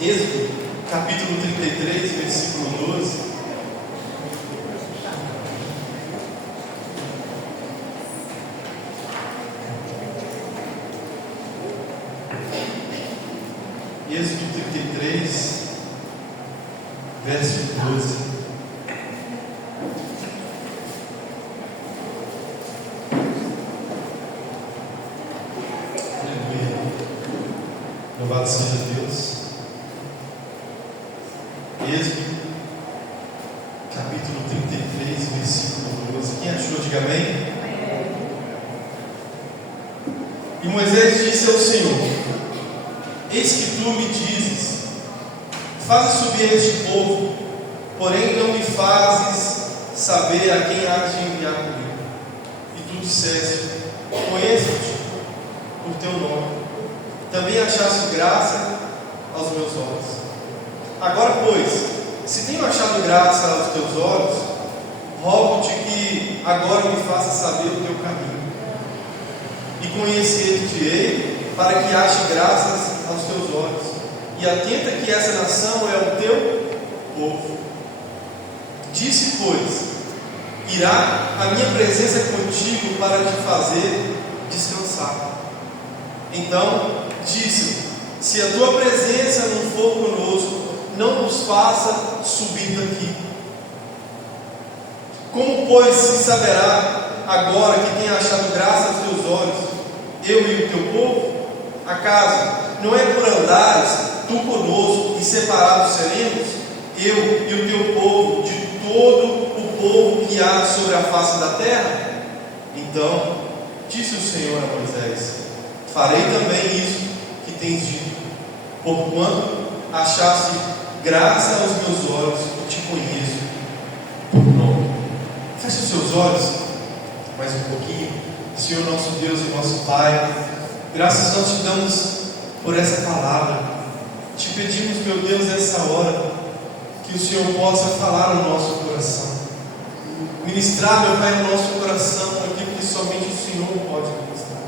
Êxodo, capítulo 33, versículo 12. Êxodo 33, verso 12. Aleluia. Louvado seja Deus. Êxodo, capítulo 33, versículo 12. Quem achou, diga amém. E Moisés disse ao Senhor: eis que tu me dizes, faze subir este povo, porém não me fazes saber a quem há de enviar comigo. E tu disseste: conheço-te por teu nome, também achaste graça aos meus olhos. Agora, pois, se tenho achado graça aos teus olhos, rogo-te que agora me faças saber o teu caminho, e conhecer-te-ei, para que ache graças aos teus olhos, e atenta que essa nação é o teu povo. Disse, pois, irá a minha presença contigo para te fazer descansar. Então disse: se a tua presença não for conosco, não nos faça subir daqui. Como, pois, se saberá agora que tem achado graça aos teus olhos, eu e o teu povo? Acaso não é por andares tu conosco e separados seremos, eu e o teu povo, de todo o povo que há sobre a face da terra? Então disse o Senhor a Moisés: farei também isso que tens dito, porquanto achaste graça aos meus olhos e te conheço por nome. Feche os seus olhos mais um pouquinho. Senhor nosso Deus e nosso Pai, graças nós te damos por essa palavra. Te pedimos, meu Deus, nessa hora, que o Senhor possa falar no nosso coração, ministrar, meu Pai, no nosso coração aquilo que somente o Senhor pode ministrar.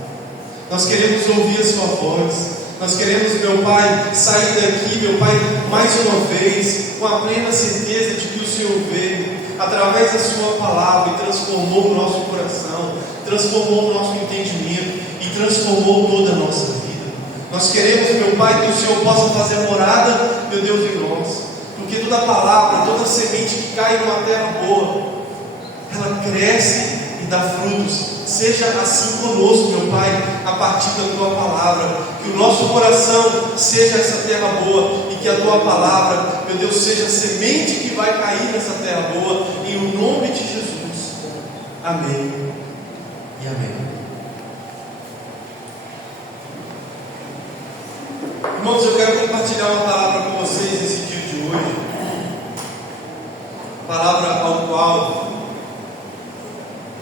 Nós queremos ouvir a sua voz. Nós queremos, meu Pai, sair daqui, meu Pai, mais uma vez, com a plena certeza de que o Senhor veio através da sua palavra e transformou o nosso coração, transformou o nosso entendimento e transformou toda a nossa vida. Nós queremos, meu Pai, que o Senhor possa fazer morada, meu Deus, em nós, porque toda palavra, toda semente que cai numa terra boa, ela cresce e dá frutos. Seja assim conosco, meu Pai, a partir da tua palavra. Que o nosso coração seja essa terra boa e que a tua palavra, meu Deus, seja a semente que vai cair nessa terra boa, em o nome de Jesus. Amém e amém. Irmãos, eu quero compartilhar uma palavra com vocês nesse dia de hoje, palavra ao qual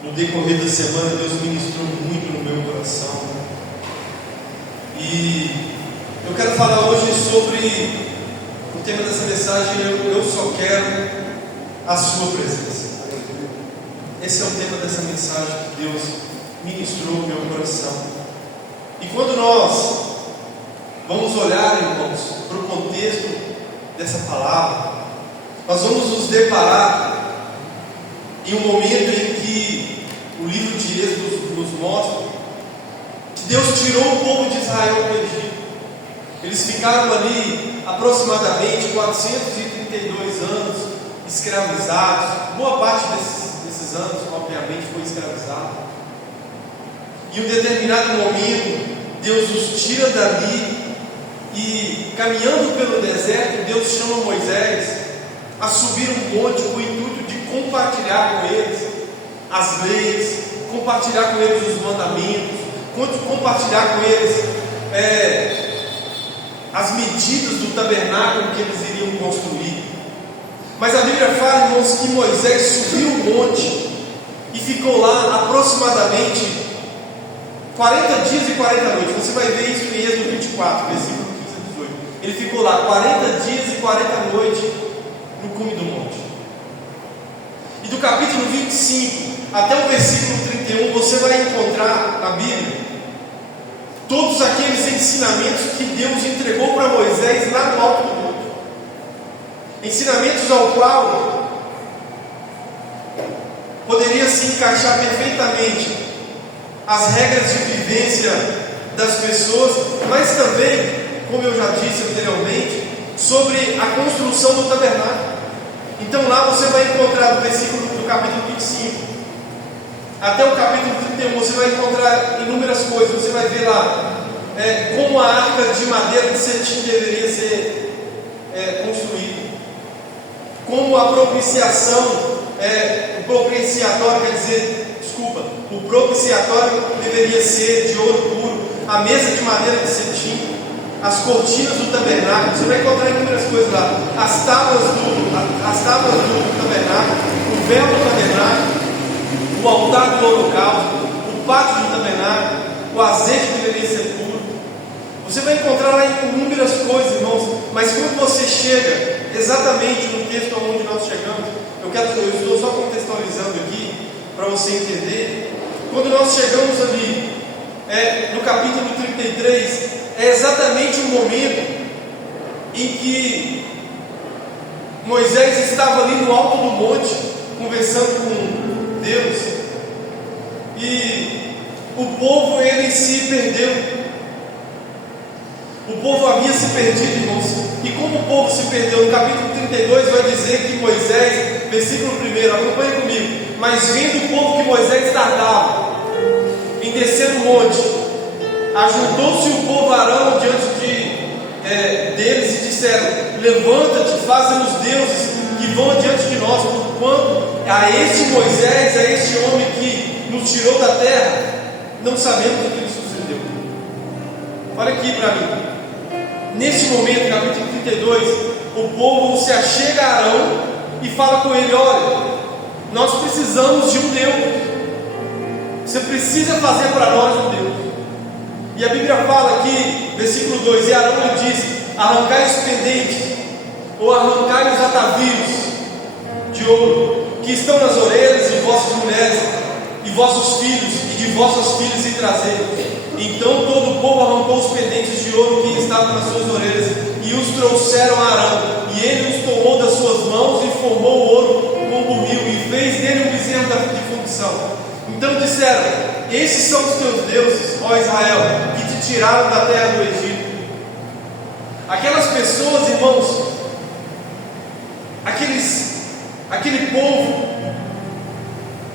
no decorrer da semana Deus ministrou muito no meu coração. E eu quero falar hoje sobre o tema dessa mensagem: eu só quero a sua presença. Esse é o tema dessa mensagem que Deus ministrou no meu coração. E quando nós vamos olhar, irmãos, para o contexto dessa palavra, nós vamos nos deparar em um momento em que o livro de Êxodo nos mostra que Deus tirou o povo de Israel do Egito. Eles ficaram ali aproximadamente 432 anos escravizados. Boa parte desses anos, obviamente, foi escravizado. E em um determinado momento, Deus os tira dali e, caminhando pelo deserto, Deus chama Moisés a subir um monte com o intuito de compartilhar com eles as leis, compartilhar com eles os mandamentos, compartilhar com eles as medidas do tabernáculo que eles iriam construir. Mas a Bíblia fala, irmãos, que Moisés subiu o monte e ficou lá aproximadamente 40 dias e 40 noites. Você vai ver isso em Êxodo 24, versículo 15 a 18. Ele ficou lá 40 dias e 40 noites no cume do monte. E do capítulo 25 até o versículo 31, você vai encontrar na Bíblia todos aqueles ensinamentos que Deus entregou para Moisés lá no alto do ensinamentos ao qual poderia se encaixar perfeitamente as regras de vivência das pessoas, mas também, como eu já disse anteriormente, sobre a construção do tabernáculo. Então lá você vai encontrar do versículo do capítulo 25 até o capítulo 31, você vai encontrar inúmeras coisas. Você vai ver lá como a arca de madeira de cetim deveria ser construída, como a propiciação, o propiciatório deveria ser de ouro puro, a mesa de madeira de cetim, as cortinas do tabernáculo. Você vai encontrar inúmeras coisas lá, as tábuas do tabernáculo, o véu do tabernáculo, o altar do holocausto, o pátio do tabernáculo, o azeite deveria ser puro. Você vai encontrar lá inúmeras coisas, irmãos, mas quando você chega exatamente no texto onde nós chegamos, eu estou só contextualizando aqui para você entender. Quando nós chegamos ali no capítulo 33, é exatamente o momento em que Moisés estava ali no alto do monte conversando com Deus, e o povo ele se perdeu. O povo havia se perdido, irmãos. E como o povo se perdeu, no capítulo 32 vai dizer que Moisés, versículo 1, acompanhe comigo: mas vendo o povo que Moisés tardava em descer do monte, ajuntou-se o povo Arão diante deles e disseram: levanta-te, faze-nos deuses que vão adiante de nós, porquanto a este Moisés, a este homem que nos tirou da terra, não sabemos o que lhe sucedeu. Olha aqui para mim. Neste momento, capítulo 32, o povo se achega a Arão e fala com ele: olha, nós precisamos de um Deus, você precisa fazer para nós um Deus. E a Bíblia fala aqui, versículo 2: e Arão lhe disse: arrancai os pendentes, ou arrancai os atavios de ouro que estão nas orelhas de vossas mulheres e vossos filhos e de vossas filhas, e trazei-los. Então todo o povo arrancou os pendentes de ouro que estavam nas suas orelhas e os trouxeram a Arão, e ele os tomou das suas mãos e formou o ouro com buril e fez dele um bezerro de fundição. Então disseram: esses são os teus deuses, ó Israel, que te tiraram da terra do Egito. Aquelas pessoas, irmãos, aquele povo,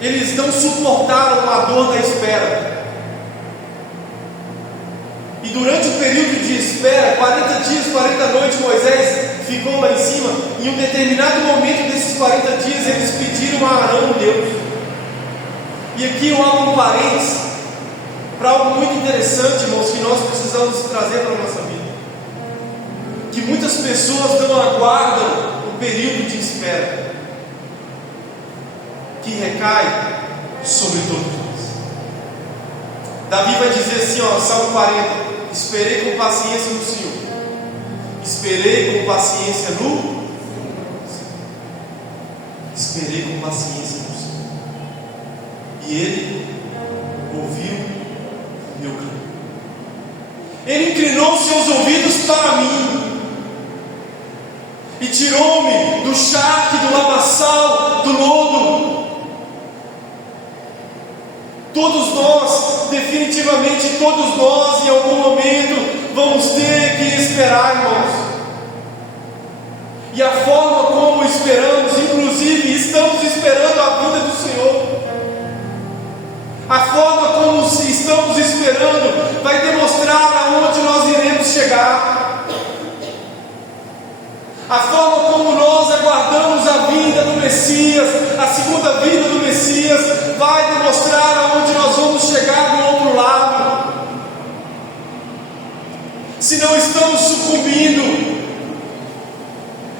eles não suportaram a dor da espera. E durante o período de espera, 40 dias, 40 noites, Moisés ficou lá em cima. Em um determinado momento desses 40 dias, eles pediram a Arão Deus. E aqui eu abro um parênteses para algo muito interessante, irmãos, que nós precisamos trazer para a nossa vida. Que muitas pessoas não aguardam o período de espera, que recai sobre todos nós. Davi vai dizer assim, Salmo 40: esperei com paciência no Senhor. Esperei com paciência no Senhor. Esperei com paciência no Senhor. E Ele ouviu o meu clamor. Ele inclinou seus ouvidos para mim e tirou-me do charque, do lamaçal, do lodo. Todos nós, definitivamente todos nós, em algum momento vamos ter que esperar, irmãos. E a forma como esperamos, inclusive estamos esperando a vinda do Senhor, a forma como estamos esperando vai demonstrar aonde nós iremos chegar. A forma como nós aguardamos a vinda do Messias, a segunda vinda do Messias, vai demonstrar aonde nós vamos chegar do outro lado. Se não estamos sucumbindo,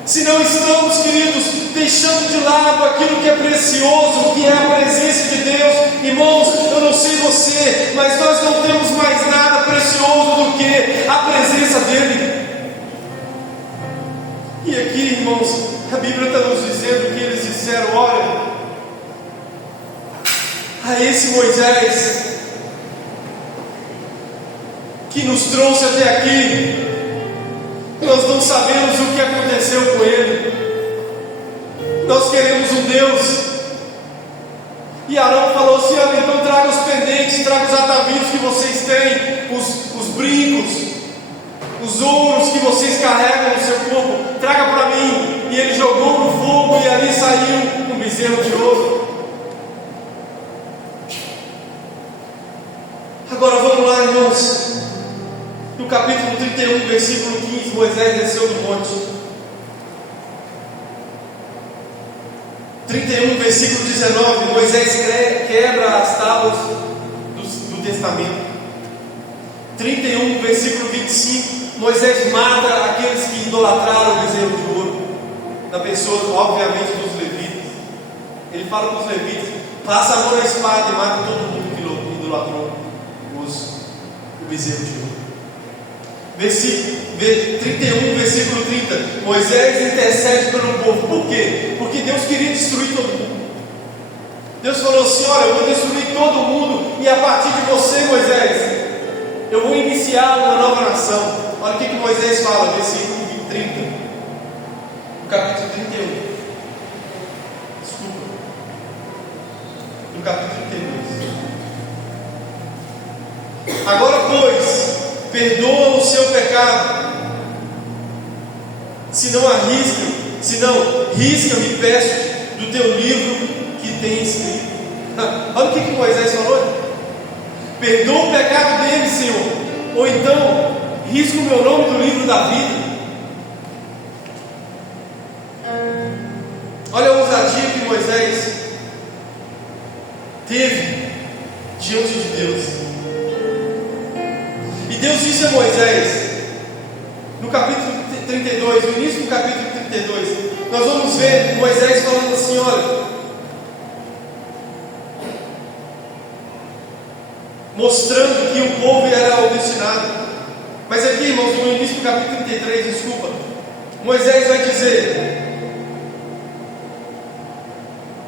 se não estamos, queridos, deixando de lado aquilo que é precioso, que é a presença de Deus. Irmãos, eu não sei você, mas nós não temos mais nada precioso do que a presença dEle. E aqui, irmãos, a Bíblia está nos dizendo que eles disseram: olha, a esse Moisés que nos trouxe até aqui, nós não sabemos o que aconteceu com ele. Nós queremos um Deus. E Arão falou assim: olha, então traga os pendentes, traga os atavios que vocês têm, os brincos, os ouros que vocês carregam no seu corpo, traga para mim. E ele jogou no fogo, e ali saiu um bezerro de ouro. Agora vamos lá, irmãos. No capítulo 31, versículo 15, Moisés desceu do monte. 31, versículo 19, Moisés quebra as tábuas do testamento. 31, versículo 25, Moisés mata aqueles que idolatraram o bezerro de ouro, na pessoa, obviamente, dos levitas. Ele fala para os levitas: passa a mão na espada e mata todo mundo que idolatrou o bezerro de ouro. Versículo 31, versículo 30, Moisés intercede pelo povo. Por quê? Porque Deus queria destruir todo mundo. Deus falou assim: olha, eu vou destruir todo mundo, e a partir de você, Moisés, eu vou iniciar uma nova nação. Olha o que Moisés fala, versículo 30, no capítulo 31. Desculpa, no capítulo 32. Agora, pois, perdoa o seu pecado, se não risca-me, peço, do teu livro que tem escrito. Olha o que Moisés falou: perdoa o pecado dele, Senhor, ou então risca o meu nome do livro da vida. Olha a ousadia que Moisés teve diante de Deus. E Deus disse a Moisés, no capítulo 32, no início do capítulo 32, nós vamos ver Moisés falando assim: olha, mostrando que o povo era obstinado. Mas aqui, irmãos, no início do capítulo 33, desculpa, Moisés vai dizer,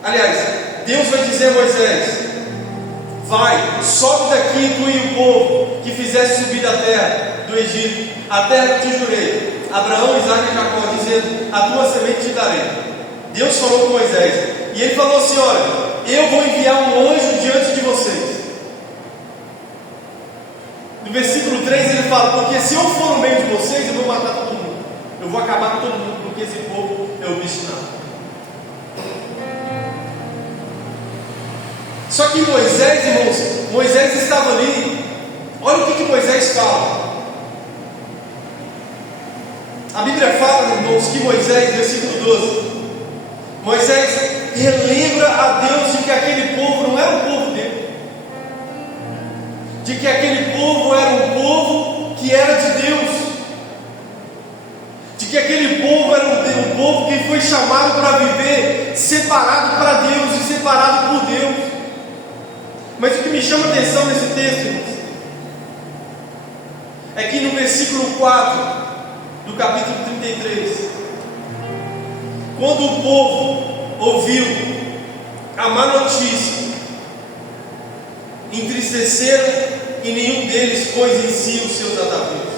aliás, Deus vai dizer a Moisés: vai, sobe daqui tu e o povo que fizeste subir da terra do Egito, a terra que te jurei, Abraão, Isaque e Jacó, dizendo: a tua semente te darei. Deus falou com Moisés, e ele falou assim: olha, eu vou enviar um anjo diante de vocês. No versículo 3 ele fala: porque se eu for no meio de vocês, eu vou matar todo mundo, eu vou acabar com todo mundo, porque esse povo é obstinado. Só que Moisés, irmãos, Moisés estava ali. Olha o que Moisés fala. A Bíblia fala, irmãos, que Moisés, versículo 12, Moisés relembra a Deus de que aquele povo não era o povo dele, de que aquele povo era um povo que era de Deus, de que aquele povo era um povo que foi chamado para viver separado para Deus e separado por Deus. Mas o que me chama a atenção nesse texto, irmãos, é que no versículo 4 do capítulo 33, quando o povo ouviu a má notícia, entristeceram e nenhum deles pôs em si os seus atavios.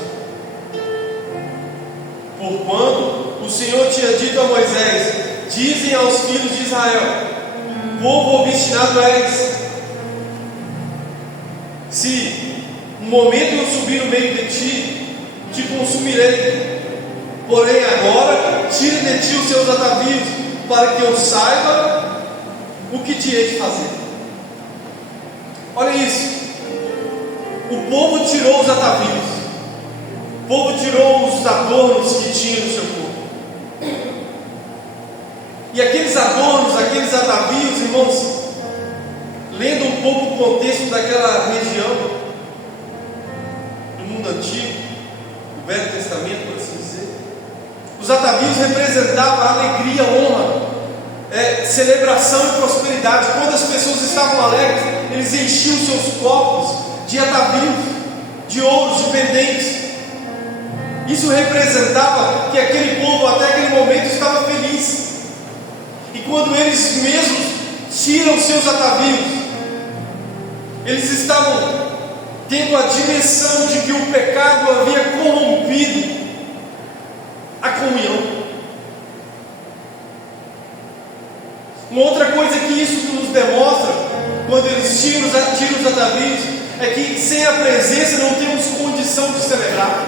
Porquanto o Senhor tinha dito a Moisés: dizem aos filhos de Israel: povo obstinado és, se um momento eu subir no meio de ti, te consumirei. Porém agora tire de ti os seus atavios, para que eu saiba o que te hei de fazer. Olha isso. O povo tirou os atavios, o povo tirou os adornos que tinha no seu corpo. E aqueles adornos, aqueles atavios, irmãos, lendo um pouco o contexto daquela região do mundo antigo, do Velho Testamento, por assim dizer, os atavios representavam alegria, honra, celebração e prosperidade. Quando as pessoas estavam alegres, eles enchiam seus copos de atavios, de ouros, de pendentes. Isso representava que aquele povo até aquele momento estava feliz. E quando eles mesmos tiram seus atavios, eles estavam tendo a dimensão de que o pecado havia corrompido a comunhão. Uma outra coisa que isso nos demonstra, quando eles tiram os atavios, é que sem a presença não temos condição de celebrar.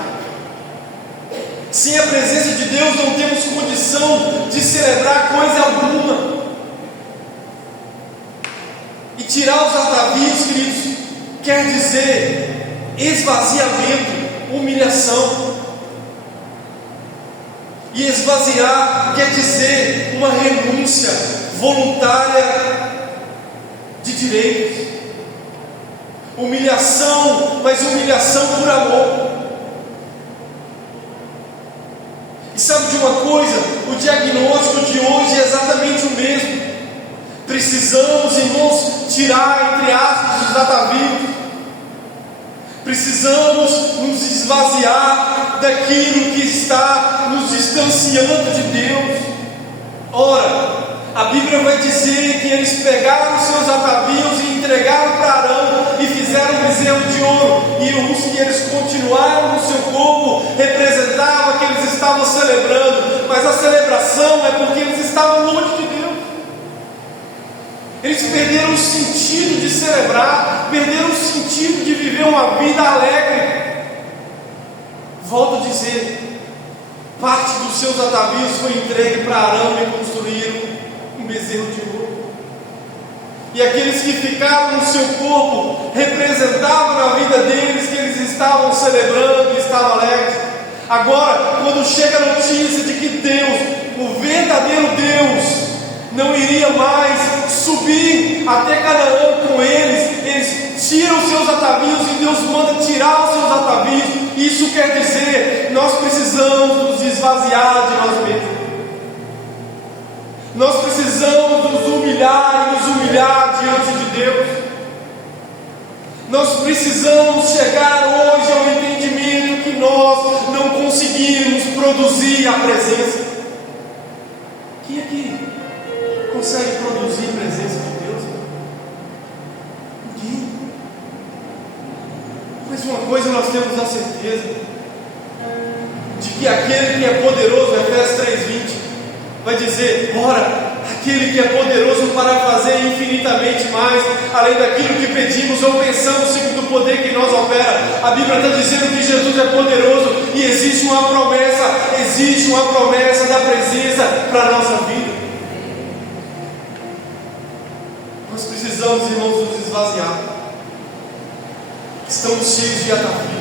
Sem a presença de Deus não temos condição de celebrar coisa alguma. E tirar os atavios, queridos, quer dizer esvaziamento, humilhação. E esvaziar quer dizer uma renúncia voluntária de direitos. Humilhação, mas humilhação por amor. E sabe de uma coisa? O diagnóstico de hoje é exatamente o mesmo. Precisamos, irmãos, tirar, entre aspas, os atavios. Precisamos nos esvaziar daquilo que está nos distanciando de Deus. Ora, a Bíblia vai dizer que eles pegaram os seus atavios e entregaram para Arão e fizeram um bezerro de ouro. E os que eles continuaram no seu corpo representava que eles estavam celebrando. Mas a celebração é porque eles estavam longe de Deus. Eles perderam o sentido de celebrar, perderam o sentido de viver uma vida alegre. Volto a dizer, parte dos seus atavios foi entregue para Arão e construíram um bezerro de ouro. E aqueles que ficaram no seu corpo representavam na vida deles que eles estavam celebrando e estavam alegres. Agora, quando chega a notícia de que Deus, o verdadeiro Deus, não iria mais subir até Canaã com eles tiram os seus atavios e Deus manda tirar os seus atavios. Isso quer dizer, nós precisamos nos esvaziar de nós mesmos. Nós precisamos nos humilhar e nos humilhar diante de Deus. Nós precisamos chegar hoje ao entendimento que nós não conseguimos produzir a presença. Quem aqui consegue produzir a presença de Deus? Ninguém. Mas uma coisa nós temos a certeza, de que aquele que é poderoso, Efésios 3:20, vai dizer, ora, aquele que é poderoso para fazer infinitamente mais, além daquilo que pedimos ou pensamos, segundo o poder que nos opera. A Bíblia está dizendo que Jesus é poderoso e existe uma promessa da presença para a nossa vida. Nós precisamos, irmãos, nos esvaziar. Estamos cheios de atavios.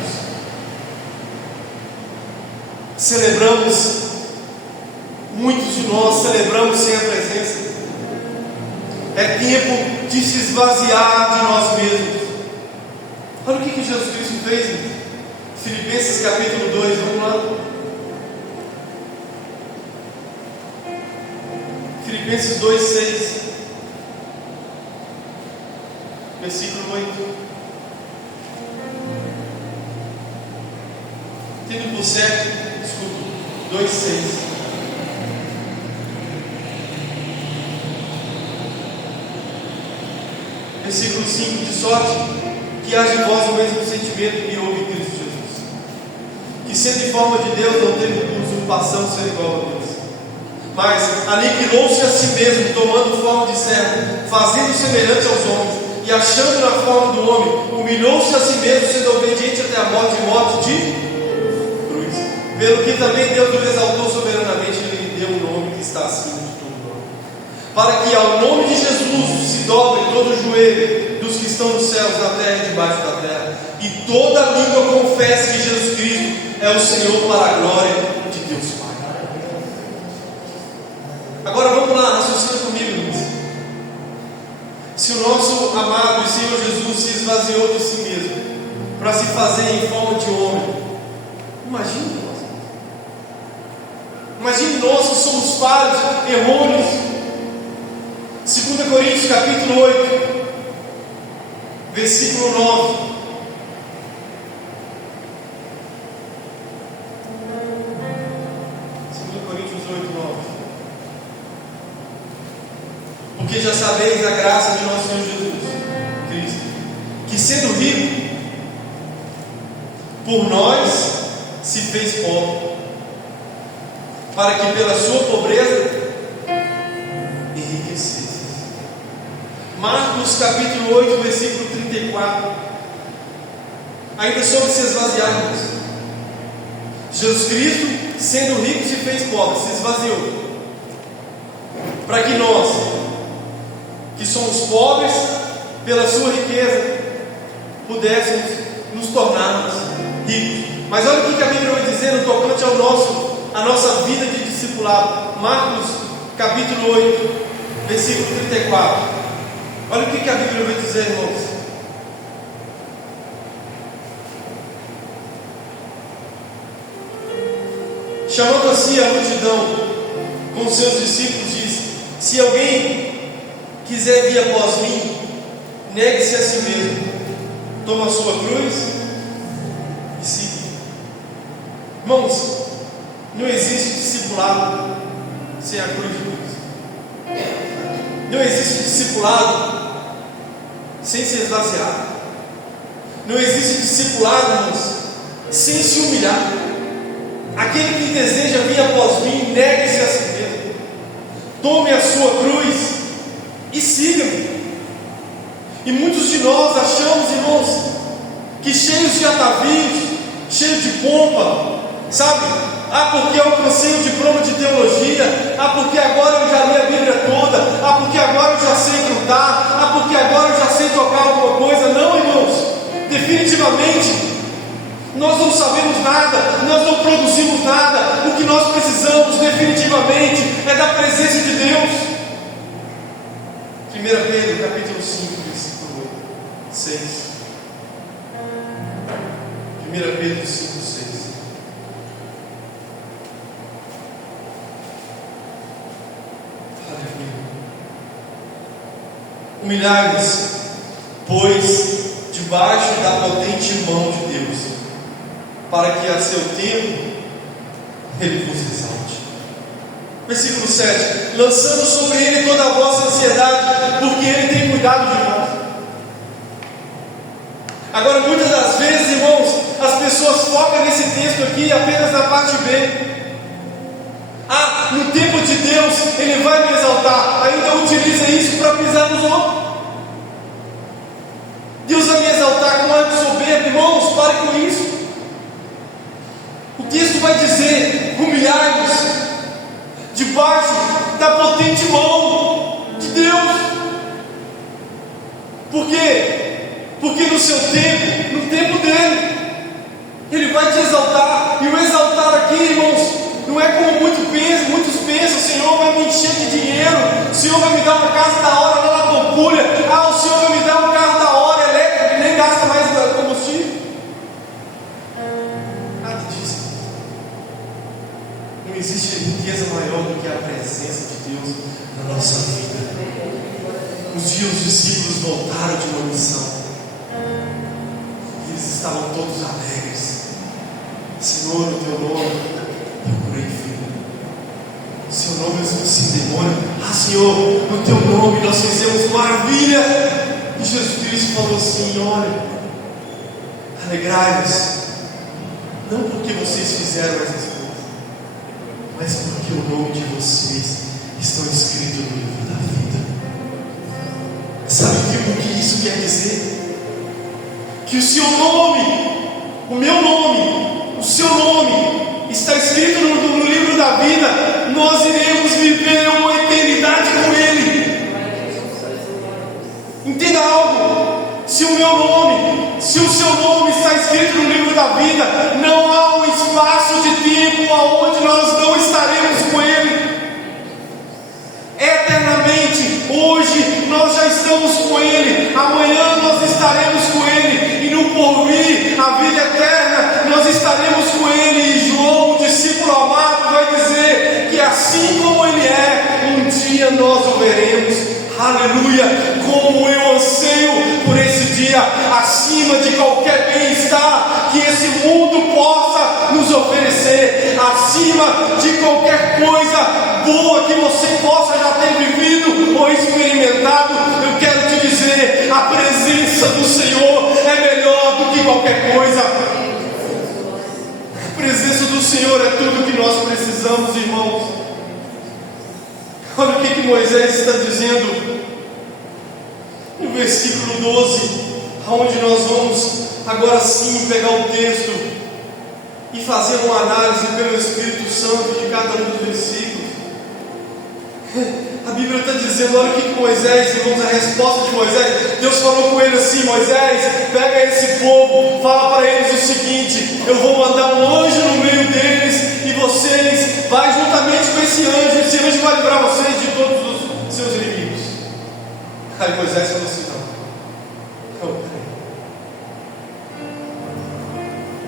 Muitos de nós celebramos sem a presença. É tempo de se esvaziar de nós mesmos. Olha o que Jesus Cristo fez em Filipenses capítulo 2, vamos lá. Filipenses 2:6, versículo 8. Tendo por certo, escuta, 2:6. Versículo 5, de sorte que haja em vós o mesmo sentimento que houve em Cristo Jesus, que sendo em forma de Deus não teve usurpação ser igual a Deus, mas aniquilou-se a si mesmo, tomando forma de servo, fazendo semelhante aos homens, e achando na forma do homem, humilhou-se a si mesmo, sendo obediente até a morte e morte de cruz. Pelo que também Deus o exaltou soberanamente, e lhe deu um nome que está acima de todo nome, para que ao nome de Jesus se dobre todo o joelho dos que estão nos céus, na terra e debaixo da terra, e toda língua confesse que Jesus Cristo é o Senhor, para a glória de Deus Pai. Agora vamos lá, raciocina comigo, irmãos. Se o nosso amado e Senhor Jesus se esvaziou de si mesmo para se fazer em forma de homem, imagine nós que somos falhos, errôneos. 2 Coríntios capítulo 8, versículo 9. Coríntios 8, 9. Porque já sabeis a graça de nosso Senhor Jesus Cristo, que sendo rico, por nós se fez pobre, para que pela sua pobreza enriquecesse. Marcos capítulo 8, versículo 34. Ainda sobre se esvaziar, irmãos. Jesus Cristo, sendo rico, se fez pobre, se esvaziou, para que nós, que somos pobres, pela sua riqueza, pudéssemos nos tornarmos ricos. Mas olha o que a Bíblia vai dizer no tocante à nossa vida de discipulado. Marcos capítulo 8, versículo 34. Olha o que a Bíblia vai dizer, irmãos. Chamando assim a multidão com seus discípulos, disse: se alguém quiser vir após mim, negue-se a si mesmo, toma a sua cruz e siga. Irmãos, não existe discipulado sem a cruz de Cristo. Não existe discipulado sem se esvaziar. Não existe discipulado, irmãos, sem se humilhar. Aquele que deseja vir após mim, negue-se a si mesmo, tome a sua cruz e siga-me. E muitos de nós achamos, irmãos, que cheios de atavios, cheios de pompa, sabe? Porque eu alcancei o diploma de teologia, porque agora eu já li a Bíblia toda, porque agora eu já sei cantar, porque agora eu já sei tocar alguma coisa. Não, irmãos, definitivamente nós não sabemos nada, nós não produzimos nada. O que nós precisamos definitivamente é da presença de Deus. 1 Pedro capítulo 5, versículo 6. 1 Pedro 5, 6. Humilhai-vos, pois, debaixo da potente mão de Deus, para que a seu tempo Ele vos exalte. Versículo 7. Lançando sobre Ele toda a vossa ansiedade, porque Ele tem cuidado de nós. Agora, muitas das vezes, irmãos, as pessoas focam nesse texto aqui apenas na parte B. No tempo de Deus Ele vai me exaltar. Ainda utiliza isso para pisar nos outros. Deus vai me exaltar com ar de soberba. Irmãos, pare com isso. O texto vai dizer: humilhai-vos debaixo da potente mão de Deus. Por quê? Porque no seu tempo, no tempo dele, Ele vai te exaltar. E o exaltar aqui, irmãos, não é como muitos pensam: o Senhor vai me encher de dinheiro, o Senhor vai me dar uma casa da hora lá na Pampulha, o Senhor vai me dar um carro da hora elétrico que nem gasta mais combustível. Nada disso. Não existe riqueza maior do que a presença de Deus na nossa vida. Os dias os discípulos voltaram de uma missão, eles estavam todos alegres. Senhor, o teu nome eu curei filho. O seu nome eu expulsei demônio. Senhor, no teu nome nós fizemos maravilha. E Jesus Cristo falou assim: olha, alegrai-vos, não porque vocês fizeram essas coisas, mas porque o nome de vocês está escrito no livro da vida. Sabe o que isso quer dizer? Que o seu nome, o meu nome, o seu nome está escrito no livro da vida. Nós iremos viver uma eternidade com Ele. Entenda algo: se o meu nome, se o seu nome está escrito no livro da vida, não há um espaço de tempo aonde nós não estaremos com Ele. Eternamente, hoje nós já estamos com Ele, amanhã nós estaremos com Ele, e no porvir, a vida eterna, nós estaremos com Ele. E João, o discípulo amado, vai dizer que assim como Ele é, um dia nós o veremos. Aleluia! Como eu anseio por esse dia, acima de qualquer bem-estar que esse mundo possa nos oferecer, acima de qualquer coisa boa que você possa já ter vivido ou experimentado. Eu quero te dizer: a presença do Senhor é melhor do que qualquer coisa. A presença do Senhor é tudo que nós precisamos, irmãos. Olha o que Moisés está dizendo No versículo 12, onde nós vamos agora sim pegar o texto e fazer uma análise pelo Espírito Santo de cada um dos versículos. A Bíblia está dizendo, olha o que Moisés, irmãos, a resposta de Moisés, Deus falou com ele assim: Moisés, pega esse povo, fala para eles o seguinte: eu vou mandar um anjo no meio deles, e vocês, vai juntamente com esse anjo vai livrar vocês de todos os seus inimigos. Aí Moisés falou assim: não,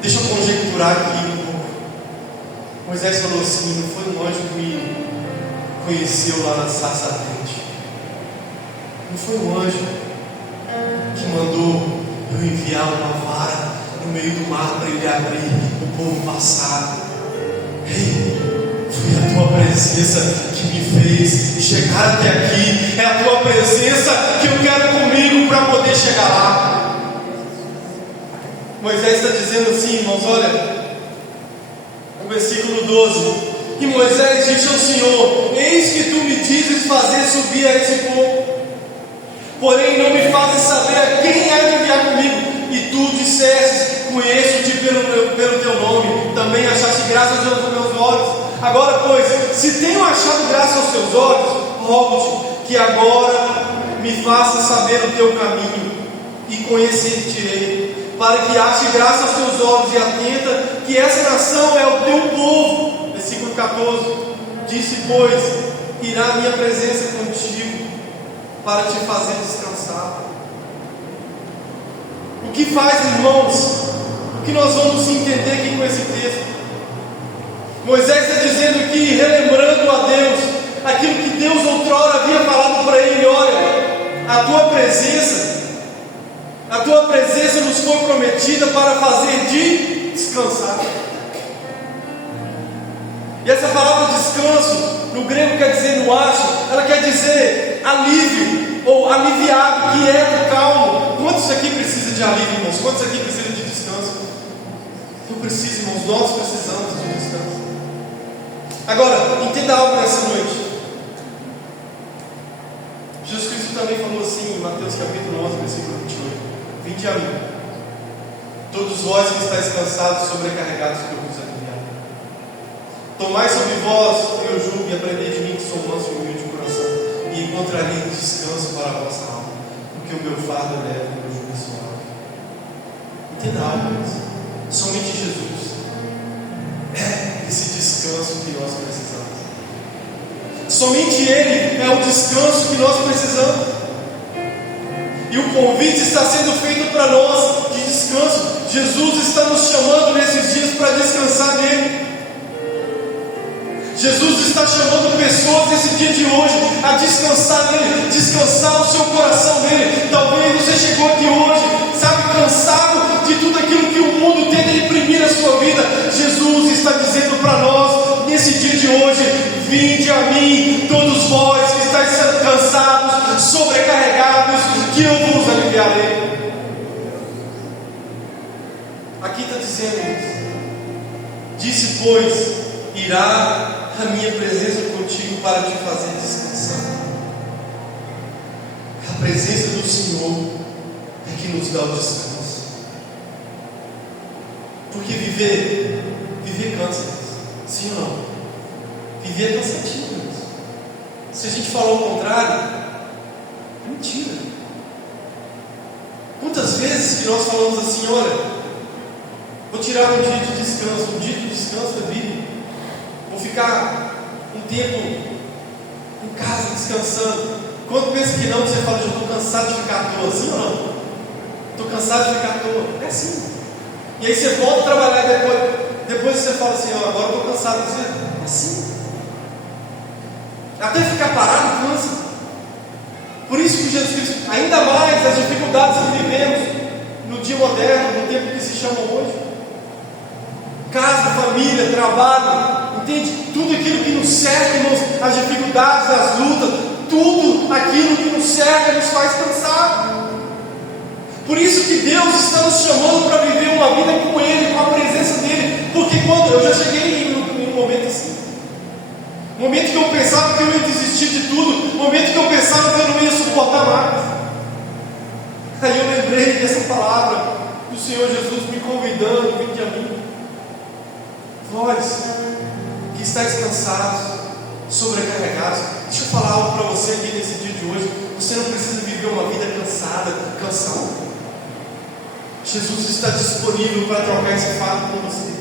deixa eu conjecturar aqui um pouco. Moisés falou assim: não foi um anjo que me conheceu lá na sarça ardente, não foi um anjo que mandou eu enviar uma vara no meio do mar para ele abrir, o povo passar. Ei, foi a tua presença que me fez chegar até aqui, é a tua presença que eu quero comigo para poder chegar lá. Moisés está dizendo assim, irmãos, olha, no versículo 12: e Moisés disse ao Senhor: eis que tu me dizes fazer subir a esse povo, porém não me fazes saber a quem há de enviar comigo. E tu disseste: conheço-te pelo teu nome, também achaste graça aos meus olhos. Agora, pois, se tenho achado graça aos teus olhos, rogo-te que agora me faças saber o teu caminho, e conhecer-te-ei, para que ache graça aos teus olhos, e atenta que essa nação é o teu povo. Versículo 14: disse, pois, irá a minha presença contigo, para te fazer descansar. O que faz, irmãos? O que nós vamos entender aqui com esse texto? Moisés está dizendo aqui, relembrando a Deus aquilo que Deus outrora havia falado para ele: olha, a tua presença nos foi prometida para fazer descansar. E essa palavra descanso, no grego quer dizer nuacho, ela quer dizer alívio, ou aliviado, quieto, calmo. Quantos aqui precisam de alívio, irmãos? Quantos aqui precisam de descanso? Eu preciso, irmãos, nós precisamos de descanso. Agora, entenda algo nessa noite. Jesus Cristo também falou assim em Mateus capítulo 11, versículo 28: vinde a mim, todos vós que estáis cansados, sobrecarregados, que eu vos aliviarei. Tomai sobre vós o meu jugo e aprendei de mim, que sou manso e humilde de coração, e encontrarei descanso para a vossa alma, porque o meu fardo é leve e o meu jugo é suave. Entenda algo, irmãos. Somente Jesus é esse descanso que nós precisamos. Somente Ele é o descanso que nós precisamos. E o convite está sendo feito para nós de descanso. Jesus está nos chamando nesses dias para descansar nele. Jesus está chamando pessoas nesse dia de hoje a descansar nele, descansar o seu coração nele. Talvez você chegou aqui hoje, sabe, cansado de tudo aquilo que o mundo tenta imprimir na sua vida. Jesus está dizendo para nós nesse dia de hoje: vinde a mim, todos vós que estáis cansados, sobrecarregados, que eu vos aliviarei. Aqui está dizendo: disse, pois, irá a minha presença contigo para te fazer descansar. A presença do Senhor é que nos dá o descanso. Porque viver cansa, sim ou não? Viver é cansativo. Se a gente falar o contrário, é mentira. Quantas vezes que nós falamos assim: olha, vou tirar um dia de descanso. Um dia de descanso é bíblico. Vou ficar um tempo em casa descansando. Quando pensa que não, você fala: eu estou cansado de ficar à toa. Sim ou não? Estou cansado de ficar à toa. É assim. E aí você volta a trabalhar depois você fala assim: ó, agora estou cansado. É assim. Até ficar parado cansa. Por isso que Jesus Cristo, ainda mais as dificuldades que vivemos no dia moderno, no tempo que se chama hoje, casa, família, trabalho, entende? Tudo aquilo que nos cerca, irmãos, as dificuldades, as lutas, tudo aquilo que nos cerca nos faz cansar. Por isso que Deus está nos chamando para viver uma vida com Ele, com a presença dEle. Porque quando eu já cheguei em um momento assim, momento que eu pensava que eu ia desistir de tudo, momento que eu pensava que eu não ia suportar mais. Aí eu lembrei dessa palavra do Senhor Jesus me convidando: vinde a mim, vós que estáis cansados, sobrecarregados. Deixa eu falar algo para você aqui nesse dia de hoje. Você não precisa viver uma vida cansada. Jesus está disponível para trocar esse fardo com você.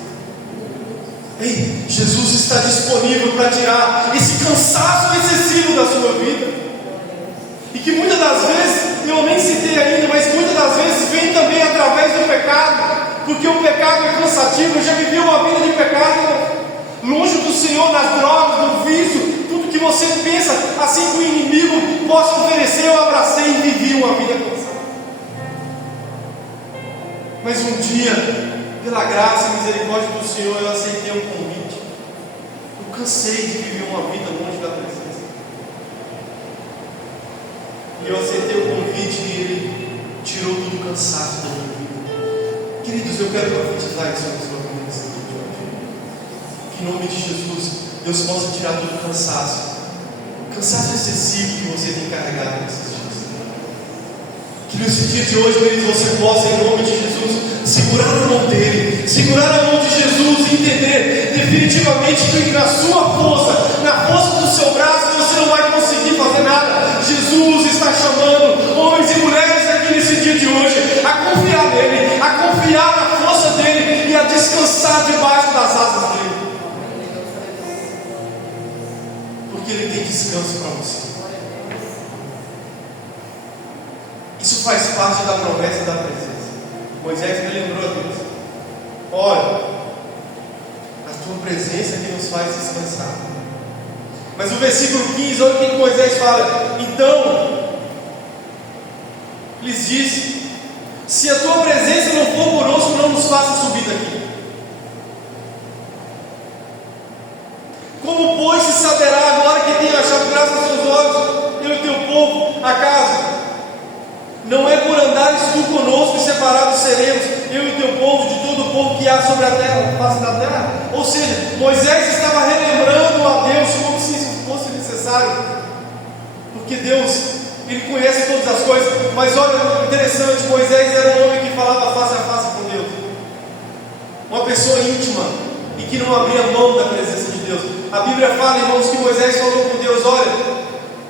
Ei, Jesus está disponível para tirar esse cansaço excessivo da sua vida. E que muitas das vezes, eu nem citei ainda, mas muitas das vezes vem também através do pecado. Porque o pecado é cansativo. Eu já vivi uma vida de pecado, longe do Senhor, nas drogas, no vício, tudo que você pensa, assim que o inimigo possa oferecer, eu abracei e vivi uma vida cansada. Mas um dia, pela graça e misericórdia do Senhor, eu aceitei um convite. Eu cansei de viver uma vida longe da presença. E eu aceitei o convite e Ele tirou todo o cansaço da minha vida. Queridos, eu quero profetizar isso na sua vida nesse dia de hoje. Que em nome de Jesus, Deus possa tirar todo o cansaço excessivo que você tem carregado nesses dias. Que nesse dia de hoje, queridos, você possa, em nome de Jesus, segurar a mão dele, segurar a mão de Jesus e entender definitivamente que na sua força, na força do seu braço, você não vai conseguir fazer nada. Jesus está chamando homens e mulheres aqui nesse dia de hoje a confiar nele, a confiar na força dele e a descansar debaixo das asas dele. Porque ele tem descanso para você. Isso faz parte da promessa da presença. Moisés me lembrou a Deus: olha, a tua presença que nos faz descansar. Mas o versículo 15, olha o que Moisés fala: então lhes disse: se a tua presença não for conosco, não nos faça subir daqui. Como, pois, se saberá agora que tenho achado graça aos teus olhos, eu e teu povo, acaso não é por andares tu conosco e separados seremos, eu e teu povo, de todo o povo que há sobre a terra, face da terra? Ou seja, Moisés estava relembrando a Deus como se isso fosse necessário, porque Deus, Ele conhece todas as coisas. Mas olha, interessante, Moisés era um homem que falava face a face com Deus, uma pessoa íntima e que não abria mão da presença de Deus. A Bíblia fala, irmãos, que Moisés falou com Deus: olha,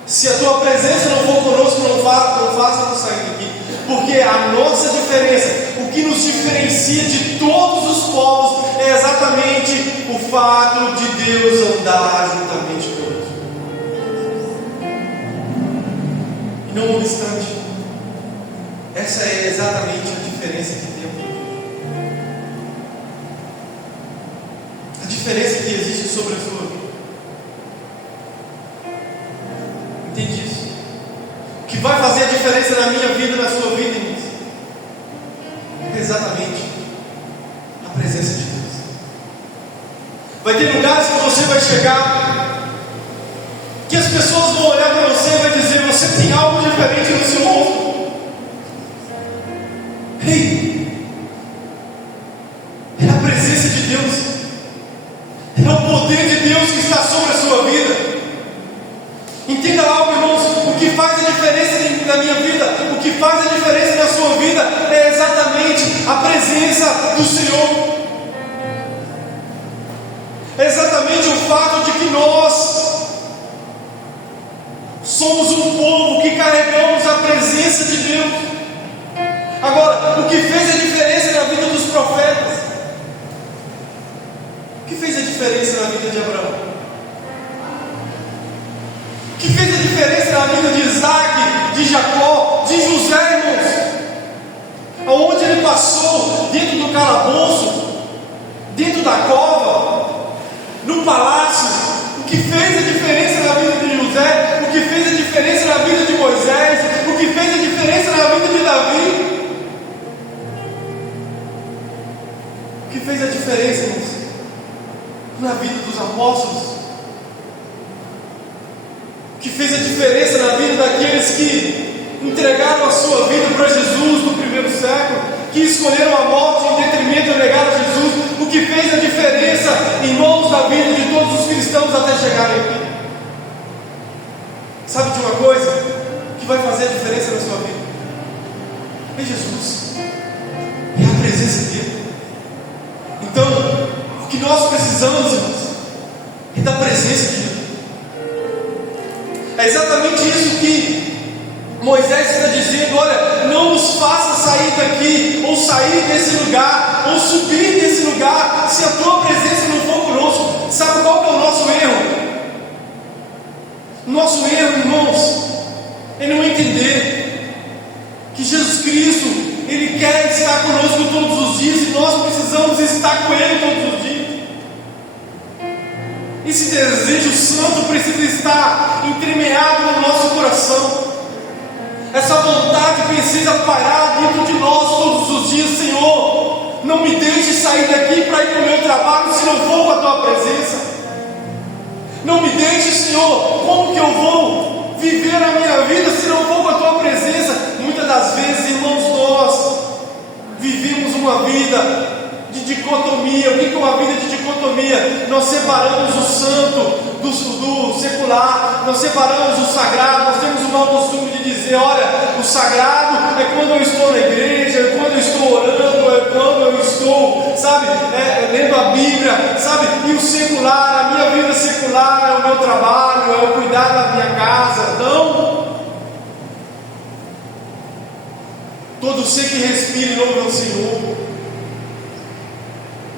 se a tua presença não for conosco, não faça-nos sair daqui. Porque a nossa diferença, o que nos diferencia de todos os povos, é exatamente o fato de Deus andar juntamente conosco. E não obstante, essa é exatamente a diferença que temos. A diferença que existe sobre a sua vida. Entende isso? O que vai fazer a diferença na minha vida e na sua vida, irmãos, é exatamente a presença de Deus. Vai ter lugares que você vai chegar, que as pessoas vão olhar para você e vai dizer: você tem algo diferente no seu rosto. Ei, é a presença de Deus, é o poder de Deus que está sobre a sua vida. Entenda algo, irmãos: o que faz a diferença na minha vida, o que faz a diferença na sua vida, é exatamente a presença do Senhor. É exatamente o fato de que nós somos um povo que carregamos a presença de Deus. Agora, o que fez a diferença na vida dos profetas? O que fez a diferença na vida de Abraão? O que fez a diferença na vida de Isaac, de Jacó, de José, irmãos? Aonde ele passou, dentro do calabouço, dentro da cova, no palácio, o que fez a diferença na vida de José, o que fez a diferença na vida de Moisés, o que fez a diferença na vida de Davi, o que fez a diferença, irmãos, na vida dos apóstolos, o que fez a diferença na vida daqueles que entregaram a sua vida para Jesus no primeiro século, que escolheram a morte em detrimento de negar a Jesus, o que fez a diferença, irmãos, na vida de todos os cristãos até chegarem aqui. Sabe de uma coisa que vai fazer a diferença na sua vida? É Jesus, é a presença dele. Então, o que nós precisamos, irmãos, é da presença de Deus. É exatamente isso que Moisés está dizendo: olha, não nos faça sair daqui, ou sair desse lugar, ou subir desse lugar, se a tua presença não for conosco. Sabe qual que é o nosso erro? Nosso erro, irmãos, é não entender que Jesus Cristo, Ele quer estar conosco todos os dias, e nós precisamos estar com Ele todos os dias. Esse desejo santo precisa estar entremeado no nosso coração. Essa vontade precisa parar dentro de nós todos os dias. Senhor, não me deixe sair daqui para ir para o meu trabalho se não for com a tua presença. Não me deixe, Senhor, como que eu vou viver a minha vida se não for com a tua presença? Muitas das vezes, irmãos, nós vivemos uma vida de dicotomia. O que é uma vida de dicotomia? Nós separamos o santo do secular, nós separamos o sagrado. Nós temos o mau costume de dizer: olha, o sagrado é quando eu estou na igreja, é quando eu estou orando, é quando eu estou, sabe, lendo a Bíblia, sabe, e o secular, a minha vida secular é o meu trabalho, é o cuidar da minha casa. Não. Todo ser que respire louve ao Senhor.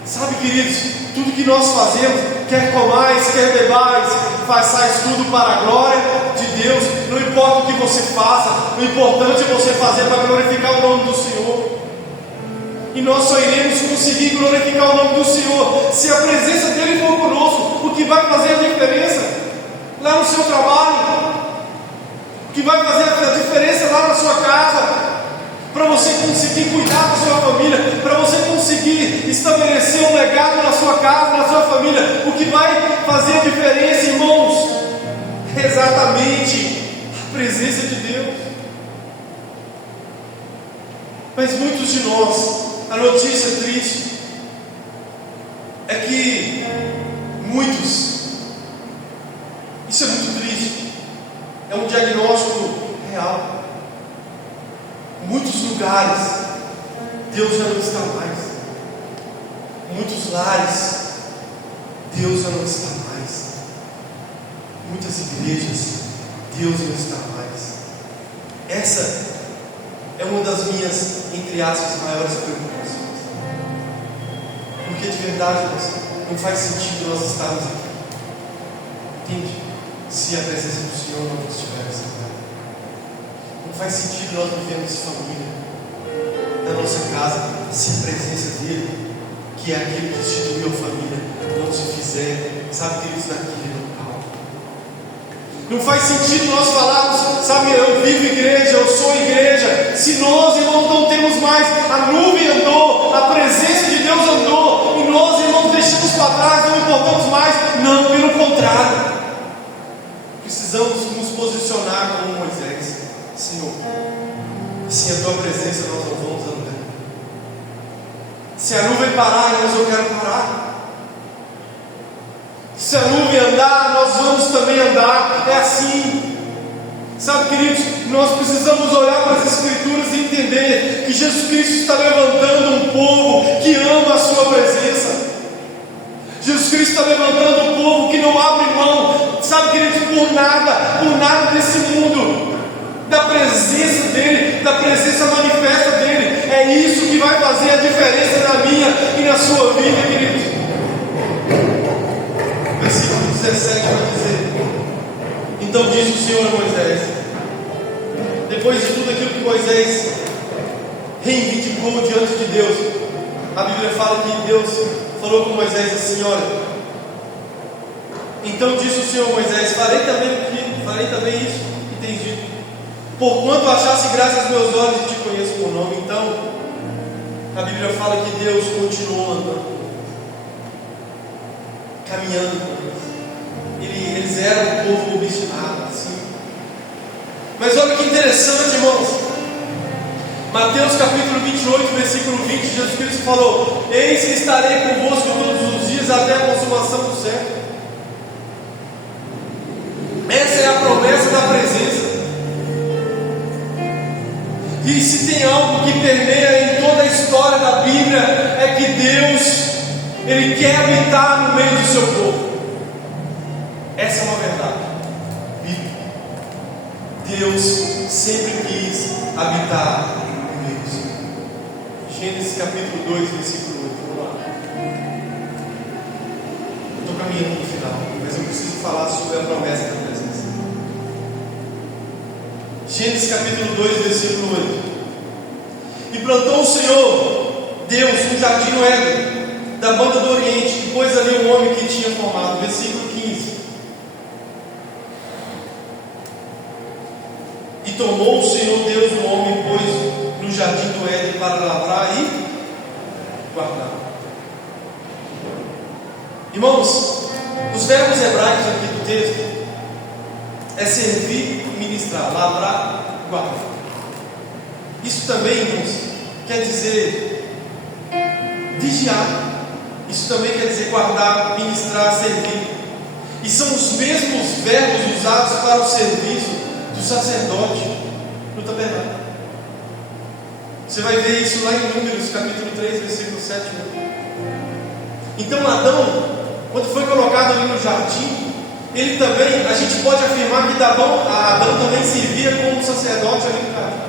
Sabe, queridos, tudo que nós fazemos, quer comais, quer bebais, façais tudo para a glória de Deus. Não importa o que você faça, o importante é você fazer para glorificar o nome do Senhor. E nós só iremos conseguir glorificar o nome do Senhor se a presença dEle for conosco. O que vai fazer a diferença lá no seu trabalho, o que vai fazer a diferença lá na sua casa, para você conseguir cuidar da sua família, para você conseguir estabelecer um legado na sua casa, na sua família. O que vai fazer a diferença, irmãos, é exatamente a presença de Deus. Mas muitos de nós, a notícia triste é que muitos, isso é muito triste, é um diagnóstico real. Muitos lugares Deus já não está mais. Muitos lares Deus já não está mais. Muitas igrejas Deus não está mais. Essa é uma das minhas, entre aspas, maiores preocupações. Porque de verdade, não faz sentido nós estarmos aqui, entende? Se a presença do Senhor não estiver nessa lugar. Não faz sentido nós vivemos família na nossa casa se a presença dele, que é aquele que instituiu a família, não se fizer, sabe, queridos, naquele local. Não faz sentido nós falarmos, sabe, eu vivo igreja, eu sou igreja, se nós, irmãos, não temos mais, a nuvem andou, a presença de Deus andou, e nós, irmãos, deixamos para trás, não importamos mais. Não, pelo contrário, precisamos nos posicionar como Moisés. Senhor, sem a tua presença nós não vamos andar. Se a nuvem parar, irmãos, eu quero parar. Se a nuvem andar, nós vamos também andar. É assim. Sabe, queridos, nós precisamos olhar para as Escrituras e entender que Jesus Cristo está levantando um povo que ama a sua presença. Jesus Cristo está levantando um povo que não abre mão, sabe, queridos, por nada desse mundo, da presença dEle, da presença manifesta dEle. É isso que vai fazer a diferença na minha e na sua vida, queridos. Versículo 17 vai dizer: então disse o Senhor a Moisés, depois de tudo aquilo que Moisés reivindicou diante de Deus, a Bíblia fala que Deus falou com Moisés assim: olha, então disse o Senhor a Moisés, farei também isso que tens dito, porquanto achasse graça aos meus olhos e te conheço por nome. Então, a Bíblia fala que Deus continuou andando, caminhando com eles. Eles eram um povo obstinado, assim. Mas olha que interessante, irmãos. Mateus capítulo 28, versículo 20, Jesus Cristo falou: eis que estarei convosco todos os dias até a consumação do século. Essa é a promessa da presença. E se tem algo que permeia em toda a história da Bíblia, é que Deus, Ele quer habitar no meio do seu povo. Essa é uma verdade bíblica. Deus sempre quis habitar no meio do seu povo. Gênesis capítulo 2, versículo 8. Vamos lá. Eu estou caminhando no final, mas eu preciso falar sobre a promessa da presença. Gênesis capítulo 2, versículo 8. E plantou o Senhor Deus um jardim no Éden, da banda do Oriente, e pôs ali o homem que tinha formado. Versículo 15. E tomou o Senhor Deus o homem e pôs no jardim do Éden para lavrar e guardar. Irmãos, os verbos hebraicos aqui do texto é servir e ministrar, lavrar e guardar. Isso também, irmãos, quer dizer vigiar. Isso também quer dizer guardar, ministrar, servir. E são os mesmos verbos usados para o serviço do sacerdote no tabernáculo. Você vai ver isso lá em Números capítulo 3, versículo 7. Então Adão, quando foi colocado ali no jardim, ele também, a gente pode afirmar que Adão também servia como sacerdote ali no jardim.